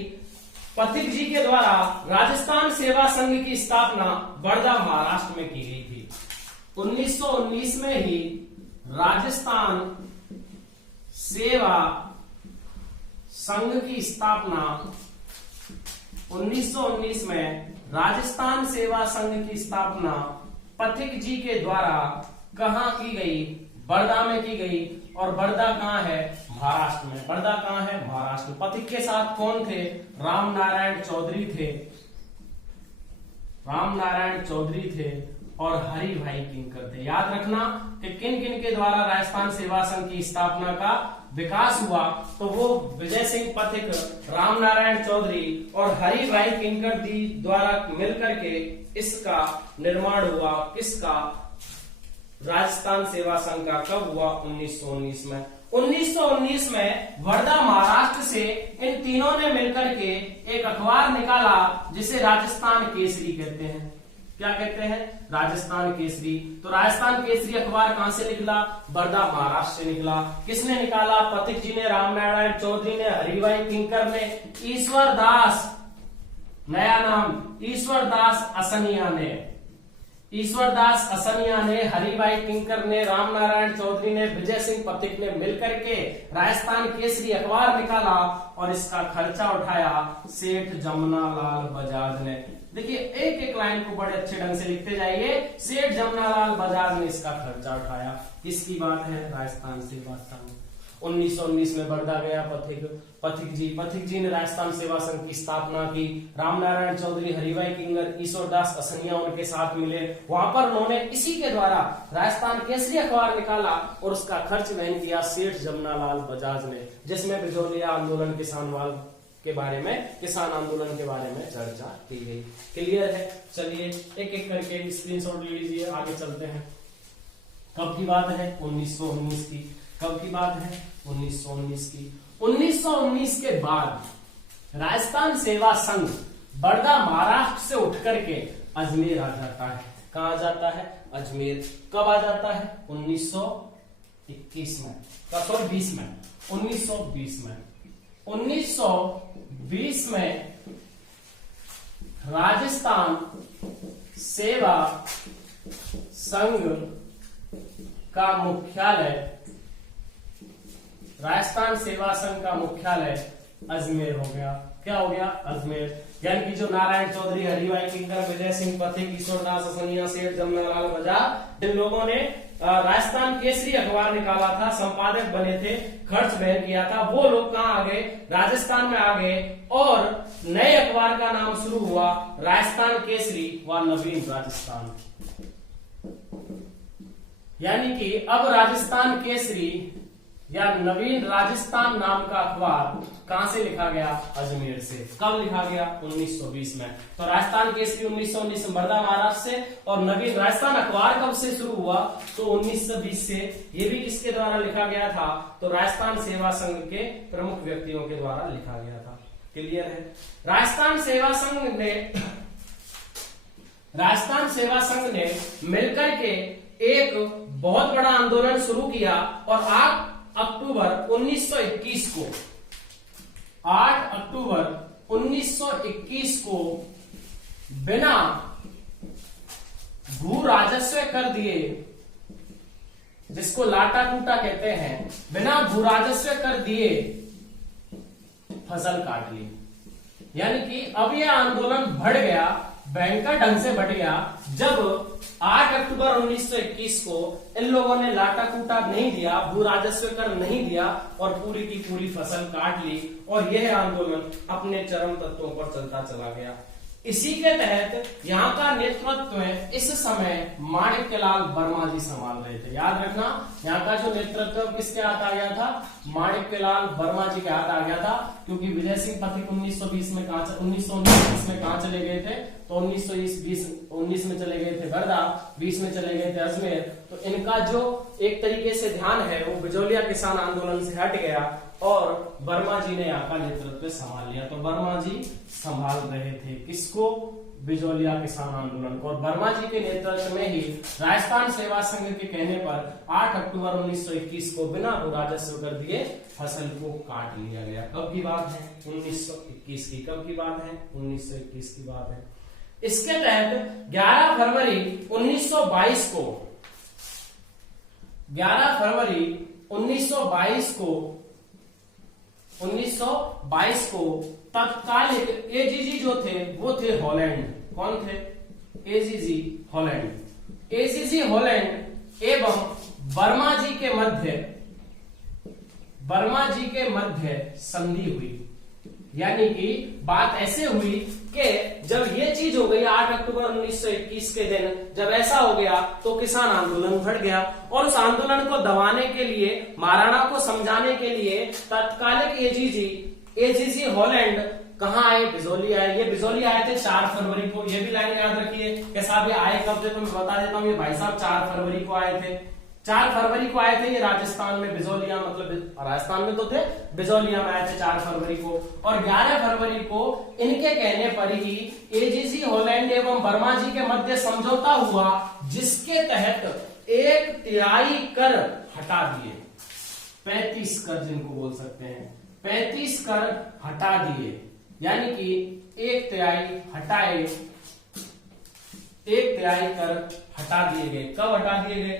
पथिक जी के द्वारा राजस्थान सेवा संघ की स्थापना बड़दा महाराष्ट्र में की गई थी। 1919 में ही राजस्थान सेवा संघ की स्थापना 1919 में राजस्थान सेवा संघ की स्थापना पथिक जी के द्वारा कहां की गई? बड़दा में की गई। और बड़दा कहां है? महाराष्ट्र में। बड़दा कहां है? महाराष्ट्र में। पथिक के साथ कौन थे? राम नारायण चौधरी थे, राम नारायण चौधरी थे और हरि भाई किंकर थे। याद रखना कि किन किन के द्वारा राजस्थान सेवा संघ की स्थापना का विकास हुआ, तो वो विजय सिंह पथिक, राम नारायण चौधरी और हरि भाई किंकर जी द्वारा मिलकर के इसका निर्माण हुआ। किसका? राजस्थान सेवा संघ का। कब हुआ? 1919 में। 1919 में वर्धा महाराष्ट्र से इन तीनों ने मिलकर के एक अखबार निकाला जिसे राजस्थान केसरी कहते हैं। क्या कहते हैं? राजस्थान केसरी। तो राजस्थान केसरी अखबार कहां से निकला? वर्धा महाराष्ट्र से निकला। किसने निकाला? पथिक जी ने, राम नारायण चौधरी ने, हरिभाई किंकर ने, ईश्वर दास, नया नाम ईश्वर दास असनिया ने, ईश्वर दास असनिया ने, हरिभाई किंकर ने, राम नारायण चौधरी ने, विजय सिंह पथिक ने मिलकर के राजस्थान केसरी अखबार निकाला और इसका खर्चा उठाया सेठ जमुनालाल बजाज ने। देखिए एक एक लाइन को बड़े अच्छे ढंग से लिखते जाइए। सेठ जमुनालाल बजाज ने इसका खर्चा उठाया। किसकी बात है? राजस्थान सेवा संघ। 1919 में बड़दा गया पथिक जी ने राजस्थान सेवा संघ की स्थापना की। रामनारायण चौधरी, हरिभाई किंगर, ईश्वरदास असनिया उनके साथ मिले। वहां पर उन्होंने इसी के द्वारा राजस्थान केसरी अखबार निकाला और उसका खर्च वहन किया सेठ जमुनालाल बजाज ने, जिसमें बिजोलिया आंदोलन, किसान आंदोलन के बारे में चर्चा की गई। क्लियर है? चलिए एक एक करके स्क्रीनशॉट ले लीजिए, आगे चलते हैं। कब की बात है? 1919 की। कब की बात है? 1919 की। 1919 के बाद राजस्थान सेवा संघ बड़दा महाराष्ट्र से उठ करके अजमेर आ जाता है। कहां जाता है? अजमेर। कब आ जाता है? 1921 में। सॉरी 20 में। 1920 में। 1920 में राजस्थान सेवा संघ का मुख्यालय, राजस्थान सेवा संघ का मुख्यालय अजमेर हो गया। क्या हो गया? अजमेर। यानी कि जो नारायण चौधरी, हरिभाई किंकर, विजय सिंह पथिक, ईश्वरदास असनिया, सेठ जमुनालाल बजाज, जिन लोगों ने राजस्थान केसरी अखबार निकाला था, संपादक बने थे, खर्च वहन किया था, वो लोग कहां आ गए? राजस्थान में आ गए और नए अखबार का नाम शुरू हुआ राजस्थान केसरी व नवीन राजस्थान। यानी कि अब राजस्थान केसरी या नवीन राजस्थान नाम का अखबार कहां से लिखा गया? अजमेर से। कब लिखा गया? 1920 में। तो राजस्थान केसरी 1919 में वर्धा महाराष्ट्र से, और नवीन राजस्थान अखबार कब से शुरू हुआ? तो 1920 से। ये भी किसके द्वारा लिखा गया था? तो राजस्थान सेवा संघ के प्रमुख व्यक्तियों के द्वारा लिखा गया था। क्लियर है? राजस्थान सेवा संघ ने मिलकर के एक बहुत बड़ा आंदोलन शुरू किया और 8 अक्टूबर 1921 को 8 अक्टूबर 1921 को बिना भू राजस्व कर दिए, जिसको लाटा कूटा कहते हैं, बिना भू राजस्व कर दिए फसल काट ली। यानी कि अब यह आंदोलन बढ़ गया, भयंकर ढंग से बढ़ गया, जब 8 अक्टूबर 1921 को इन लोगों ने लाटा कूटा नहीं दिया, भू राजस्व कर नहीं दिया और पूरी की पूरी फसल काट ली, और यह आंदोलन अपने चरम तत्वों पर चलता चला गया। इसी के तहत यहाँ का नेतृत्व इस समय माणिक्यलाल वर्मा जी संभाल रहे थे। याद रखना, यहाँ का जो नेतृत्व किसके हाथ आ गया था? माणिक्यलाल वर्मा जी के हाथ आ गया था, क्योंकि विजय सिंह पथिक 1920 में 1919 में कहां चले गए थे? तो 1919 में चले गए थे वर्धा, 20 में चले गए थे अजमेर। तो इनका जो एक तरीके से ध्यान है वो बिजोलिया किसान आंदोलन से हट गया और वर्मा जी ने यहाँ का नेतृत्व संभाल लिया। तो वर्मा जी संभाल रहे थे किसको? बिजोलिया किसान आंदोलन को। और वर्मा जी के नेतृत्व में ही राजस्थान सेवा संघ के कहने पर 8 अक्टूबर 1921 को बिना भू राजस्व कर दिए फसल को काट लिया गया। कब की बात है? 1921 की। कब की बात है? 1921 की बात है। इसके तहत 11 फरवरी 1922 को 11 फरवरी 1922 को तत्कालिक एजीजी जो थे वो थे हॉलैंड। कौन थे? AGG Holland. एजीजी हॉलैंड एवं वर्मा जी के मध्य संधि हुई। यानी कि बात ऐसे हुई कि जब ये चीज हो गई 8 अक्टूबर 1921 के दिन, जब ऐसा हो गया तो किसान आंदोलन बढ़ गया और उस आंदोलन को दबाने के लिए, महाराणा को समझाने के लिए तत्कालिक एजीजी हॉलैंड कहाँ आए? बिजौली आए। ये बिजौली आए थे 4 फरवरी को। ये भी लाइन याद रखिए कि साहब ये आए कब थे, तो मैं बता देता हूँ। ये भाई साहब 4 फरवरी को आए थे। 4 फरवरी को आए थे ये राजस्थान में, बिजौलिया, मतलब राजस्थान में तो थे, बिजौलिया में आए थे 4 फरवरी को। और 11 फरवरी को इनके कहने पर ही एजीजी हॉलैंड एवं वर्मा जी के मध्य समझौता हुआ, जिसके तहत 1/3 कर हटा दिए। 35 कर जिनको बोल सकते हैं, 35 कर हटा दिए। यानी कि 1/3 हटाए, 1/3 कर हटा दिए गए। कब हटा दिए गए?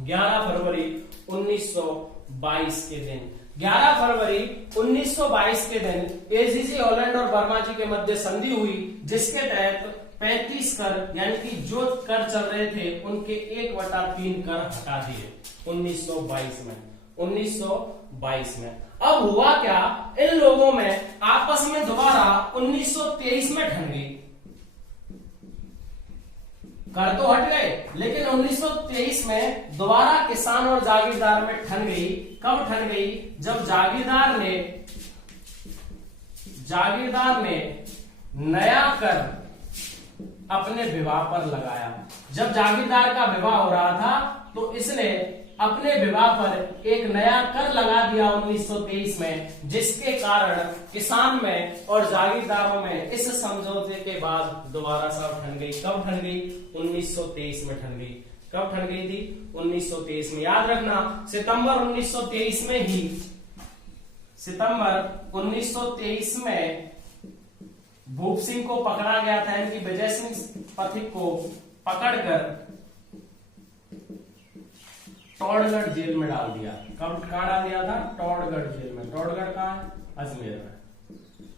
11 फरवरी 1922 के दिन। 11 फरवरी 1922 के दिन एजीजी हॉलैंड और वर्मा जी के मध्य संधि हुई, जिसके तहत 35 कर यानी कि जो कर चल रहे थे उनके 1/3 कर हटा दिए 1922 में। 1922 में अब हुआ क्या? इन लोगों में आपस में दोबारा 1923 में ठन गई। कर तो हट गए, लेकिन 1923 में दोबारा किसान और जागीरदार में ठन गई। कब ठन गई? जब जागीरदार ने नया कर अपने विवाह पर लगाया। जब जागीरदार का विवाह हो रहा था तो इसने अपने विवाह पर एक नया कर लगा दिया 1923 में, जिसके कारण किसान में और जागीरदारों में इस समझौते के बाद दोबारा साहब ठन गई। कब ठन गई? 1923 में ठन गई। कब ठन गई थी? 1923 में। याद रखना, सितंबर 1923 में ही, सितंबर 1923 में भूप सिंह को पकड़ा गया था, यानी कि विजय सिंह पथिक को पकड़कर टोडगढ़ जेल में डाल दिया। कब कहाँ डाल दिया था? टोडगढ़ जेल में। टोडगढ़ कहाँ है? अजमेर में।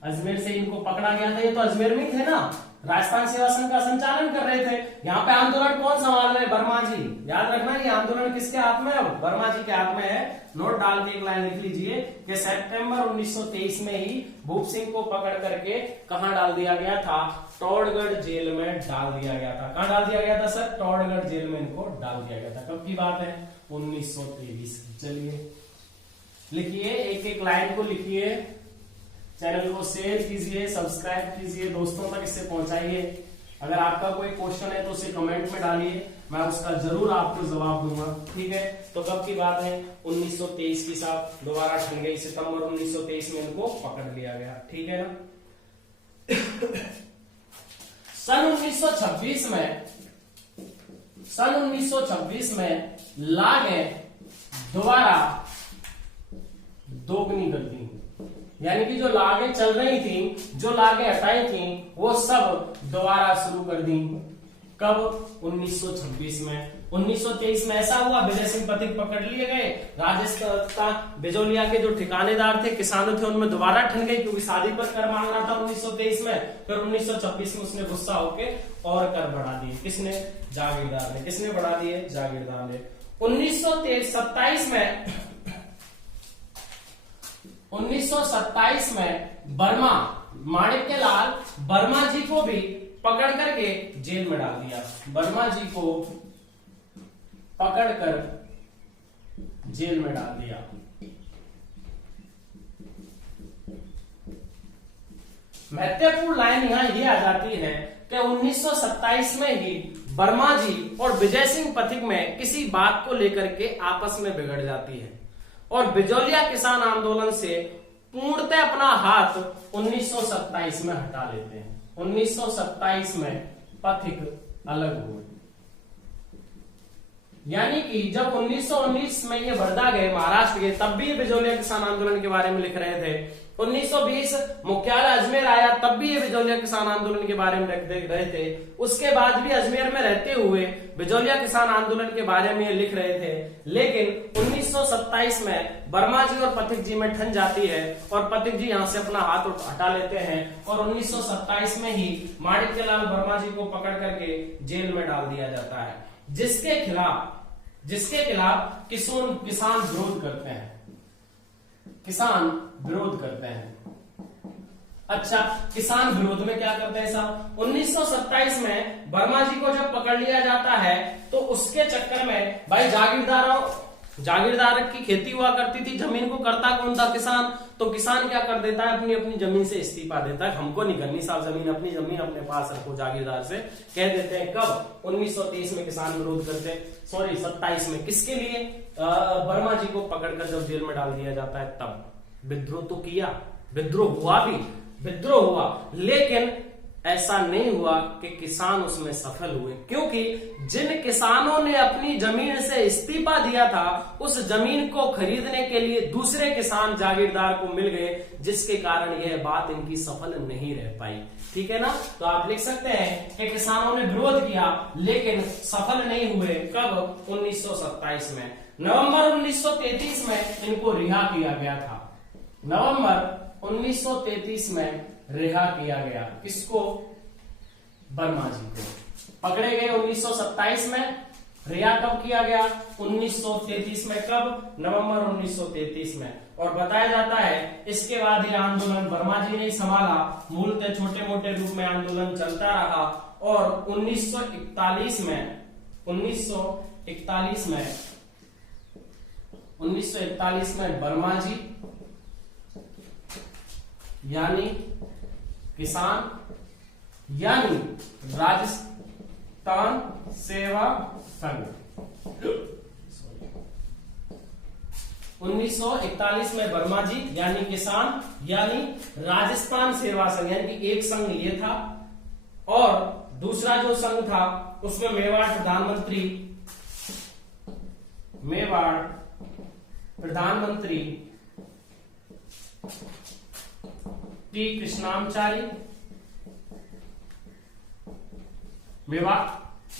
अजमेर से इनको पकड़ा गया था। ये तो अजमेर में थे ना, राजस्थान सेवा संघ का संचालन कर रहे थे। यहाँ पे आंदोलन कौन संभाल रहे? वर्मा जी। याद रखना ये आंदोलन किसके हाथ में है? वर्मा जी के हाथ में है। नोट डाल के एक लाइन लिख लीजिए कि सितंबर 1923 में ही भूप सिंह को पकड़ करके कहाँ डाल दिया गया था? टोडगढ़ जेल में डाल दिया गया था। कहाँ डाल दिया गया था सर? टोडगढ़ जेल में इनको डाल दिया गया था। कब की बात है? 1923। चलिए लिखिए, एक एक लाइन को लिखिए, चैनल को शेयर कीजिए, सब्सक्राइब कीजिए, दोस्तों तक इसे पहुंचाइए। अगर आपका कोई क्वेश्चन है तो उसे कमेंट में डालिए, मैं उसका जरूर आपको जवाब दूंगा। ठीक है, तो कब की बात है? 1923 की साहब दोबारा ठन गई। सितंबर 1923 में इनको पकड़ लिया गया। ठीक है ना। सन 1926 में लागें दोबारा दोगुनी कर दी। यानी कि जो लागें चल रही थी, जो लागें हटाई थी, वो सब दोबारा शुरू कर दी। कब? 1926 में। 1923 में ऐसा हुआ, विजय सिंह पथिक पकड़ लिए गए। राजस्थान बिजौलिया के जो ठिकानेदार थे, किसानों थे, उनमें दोबारा ठन गई, क्योंकि शादी पर कर मांग रहा था 1923 में। फिर 1926 में उसने गुस्सा होके और कर बढ़ा दिए। किसने? जागीरदार ने। किसने बढ़ा दिए? जागीरदार ने। 1927 में बर्मा, माणिक्यलाल वर्मा जी को भी पकड़ करके जेल में डाल दिया। वर्मा जी को पकड़कर जेल में डाल दिया। महत्वपूर्ण लाइन यहां ये आ जाती है कि 1927 में ही वर्मा जी और विजय सिंह पथिक में किसी बात को लेकर के आपस में बिगड़ जाती है और बिजौलिया किसान आंदोलन से पूर्णतः अपना हाथ 1927 में हटा लेते हैं। 1927 में पथिक अलग हुए। यानी कि जब 1919 में ये वर्धा गए, महाराष्ट्र गए, तब भी ये बिजौलिया किसान आंदोलन के बारे में लिख रहे थे। 1920 मुख्यालय अजमेर आया, तब भी ये बिजौलिया किसान आंदोलन के बारे में लिख रहे थे। उसके बाद भी अजमेर में रहते हुए बिजौलिया किसान आंदोलन के बारे में ये लिख रहे थे। लेकिन 1927 में वर्मा जी और पथिक जी में ठन जाती है और पथिक जी यहाँ से अपना हाथ हटा लेते हैं और 1927 में ही माणिक्यलाल वर्मा जी को पकड़ करके जेल में डाल दिया जाता है, जिसके खिलाफ किसान विरोध करते हैं। किसान विरोध करते हैं। अच्छा, किसान विरोध में क्या करते हैं साहब? 1927 में वर्मा जी को जब पकड़ लिया जाता है तो उसके चक्कर में भाई जागीरदार की खेती हुआ करती थी, जमीन को करता कौन था? किसान। तो किसान क्या कर देता है? अपनी जमीन से इस्तीफा देता है, हमको नहीं करनी साहब जमीन, अपनी जमीन अपने पास रखो, जागीरदार से कह देते हैं। कब? 1923 में किसान विरोध करते हैं, सॉरी 27 में। किसके लिए? वर्मा जी को पकड़कर जब जेल में डाल दिया जाता है तब। विद्रोह तो किया, विद्रोह हुआ, लेकिन ऐसा नहीं हुआ कि किसान उसमें सफल हुए, क्योंकि जिन किसानों ने अपनी जमीन से इस्तीफा दिया था उस जमीन को खरीदने के लिए दूसरे किसान जागीरदार को मिल गए, जिसके कारण यह बात इनकी सफल नहीं रह पाई। ठीक है ना? तो आप लिख सकते हैं कि किसानों ने विरोध किया लेकिन सफल नहीं हुए। कब? 1927 में। नवंबर 1933 में इनको रिहा किया गया था। नवंबर 1933 में रिहा किया गया। किसको? वर्मा जी को। पकड़े गए 1927 में, रिहा कब किया गया? 1933 में। कब? नवंबर 1933 में। और बताया जाता है इसके बाद ये आंदोलन वर्मा जी ने संभाला, मूलतः छोटे मोटे रूप में आंदोलन चलता रहा और 1941 में वर्मा जी यानी किसान यानी राजस्थान सेवा संघ 1941 में वर्मा जी यानी किसान यानी राजस्थान सेवा संघ, यानी कि एक संघ ये था और दूसरा जो संघ था उसमें मेवाड़ प्रधानमंत्री टी कृष्णाचारी, मेवाड़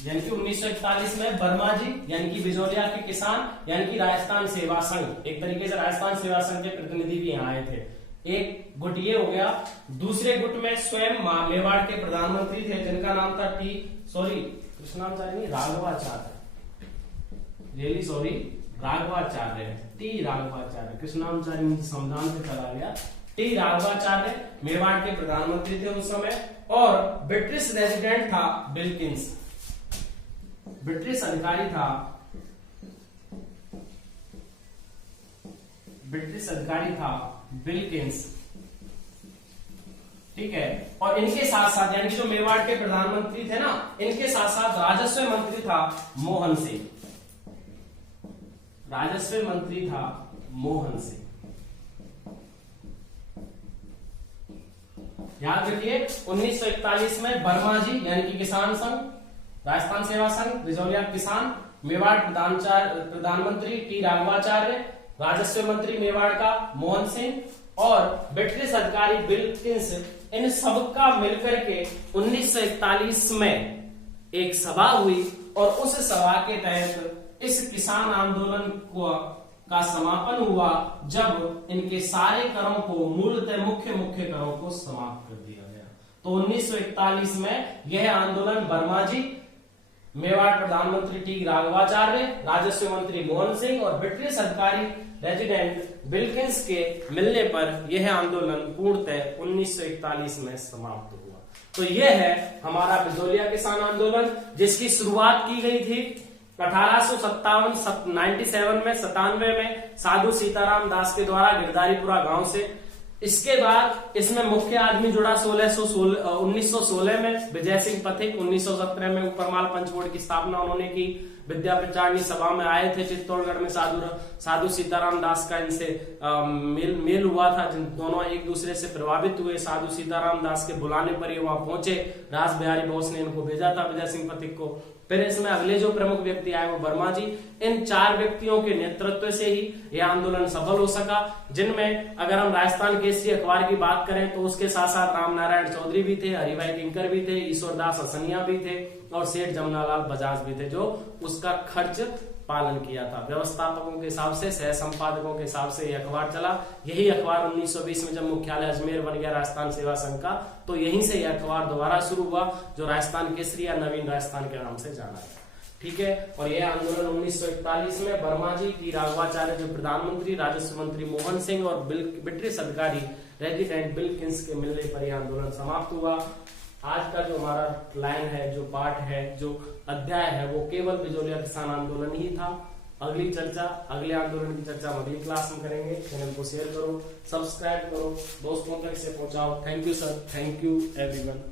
यानी कि 1941 में वर्मा जी यानी कि बिजौलिया के किसान यानी कि राजस्थान सेवा संघ, एक तरीके से राजस्थान सेवा संघ के प्रतिनिधि भी यहाँ आए थे। एक गुट ये हो गया। दूसरे गुट में स्वयं मेवाड़ के प्रधानमंत्री थे जिनका नाम था कृष्णाचार्य नहीं, राघवाचार्य, टी राघवाचार्य, कृष्णाचार्य मुझे संविधान से चला गया। टी राघवाचार्य मेवाड़ के प्रधानमंत्री थे उस समय और ब्रिटिश रेजिडेंट था बिल्किंस, ब्रिटिश अधिकारी था बिल्किंस। ठीक है, और इनके साथ साथ यानी कि जो मेवाड़ के प्रधानमंत्री थे ना, इनके साथ साथ राजस्व मंत्री था मोहन सिंह, याद रखिए 1941 में वर्मा जी यानी कि किसान संघ, राजस्थान सेवा संघ, बिजौलिया किसान, मेवाड़ प्रधानमंत्री टी राघवाचार्य, राजस्व मंत्री मेवाड़ का मोहन सिंह और ब्रिटिश अधिकारी बिल्किंस, इन सबका मिलकर के 1941 में एक सभा हुई और उस सभा के तहत इस किसान आंदोलन का समापन हुआ जब इनके सारे करों को मूलतः मुख्य करों को समाप्त कर दिया गया। तो 1941 में यह आंदोलन वर्मा जी, मेवाड़ प्रधानमंत्री टी राघवाचार्य, राजस्व मंत्री मोहन सिंह और ब्रिटिश अधिकारी रेजिडेंट बिल्किंस के मिलने पर यह आंदोलन पूर्णतः 1941 में समाप्त हुआ। तो यह है हमारा बिजौलिया किसान आंदोलन, जिसकी शुरुआत की गई थी 1897 में साधु सीताराम दास के द्वारा गिरधारीपुरा गांव से। इसके बाद इसमें मुख्य आदमी जुड़ा 1916 में विजय सिंह पथिक, 1917 में ऊपरमाल पंच बोर्ड की स्थापना उन्होंने की, विद्या प्रचारणी सभा में आए थे चित्तौड़गढ़ में। साधु सीताराम दास का इनसे मेल हुआ था, जिन दोनों एक दूसरे से प्रभावित हुए। साधु सीताराम दास के बुलाने पर ये वहां पहुंचे। रास बिहारी बोस ने इनको भेजा था विजय सिंह पथिक को। फिर इसमें अगले जो प्रमुख व्यक्ति आए वो वर्मा जी। इन 4 व्यक्तियों के नेतृत्व से ही यह आंदोलन सफल हो सका, जिनमें अगर हम राजस्थान केसरी अखबार की बात करें तो उसके साथ साथ राम नारायण चौधरी भी थे, हरिभाई किंकर भी थे, ईश्वरदास असनिया भी थे और सेठ जमुनालाल बजाज भी थे, जो उसका खर्च पालन किया था। व्यवस्थापकों के हिसाब से, सह संपादकों के हिसाब से यह अखबार चला। यही अखबार 1920 में जब मुख्यालय अजमेर बन गया राजस्थान सेवा संघ का, तो यहीं से यह अखबार दोबारा शुरू हुआ, जो राजस्थान केसरी या नवीन राजस्थान के नाम से जाना है। ठीक है। और यह आंदोलन 1941 में वर्मा जी, टी राघवाचार्य जो प्रधानमंत्री, राजस्व मंत्री मोहन सिंह और ब्रिटिश अधिकारी रेजिडेंट विल्किंस के मिलने पर यह आंदोलन समाप्त हुआ। आज का जो हमारा लाइन है, जो पार्ट है, जो अध्याय है, वो केवल बिजोलिया किसान आंदोलन ही था। अगली चर्चा, अगले आंदोलन की चर्चा हम अगली क्लास में करेंगे। चैनल को शेयर करो, सब्सक्राइब करो, दोस्तों तक इसे पहुंचाओ। Thank you sir, thank you everyone.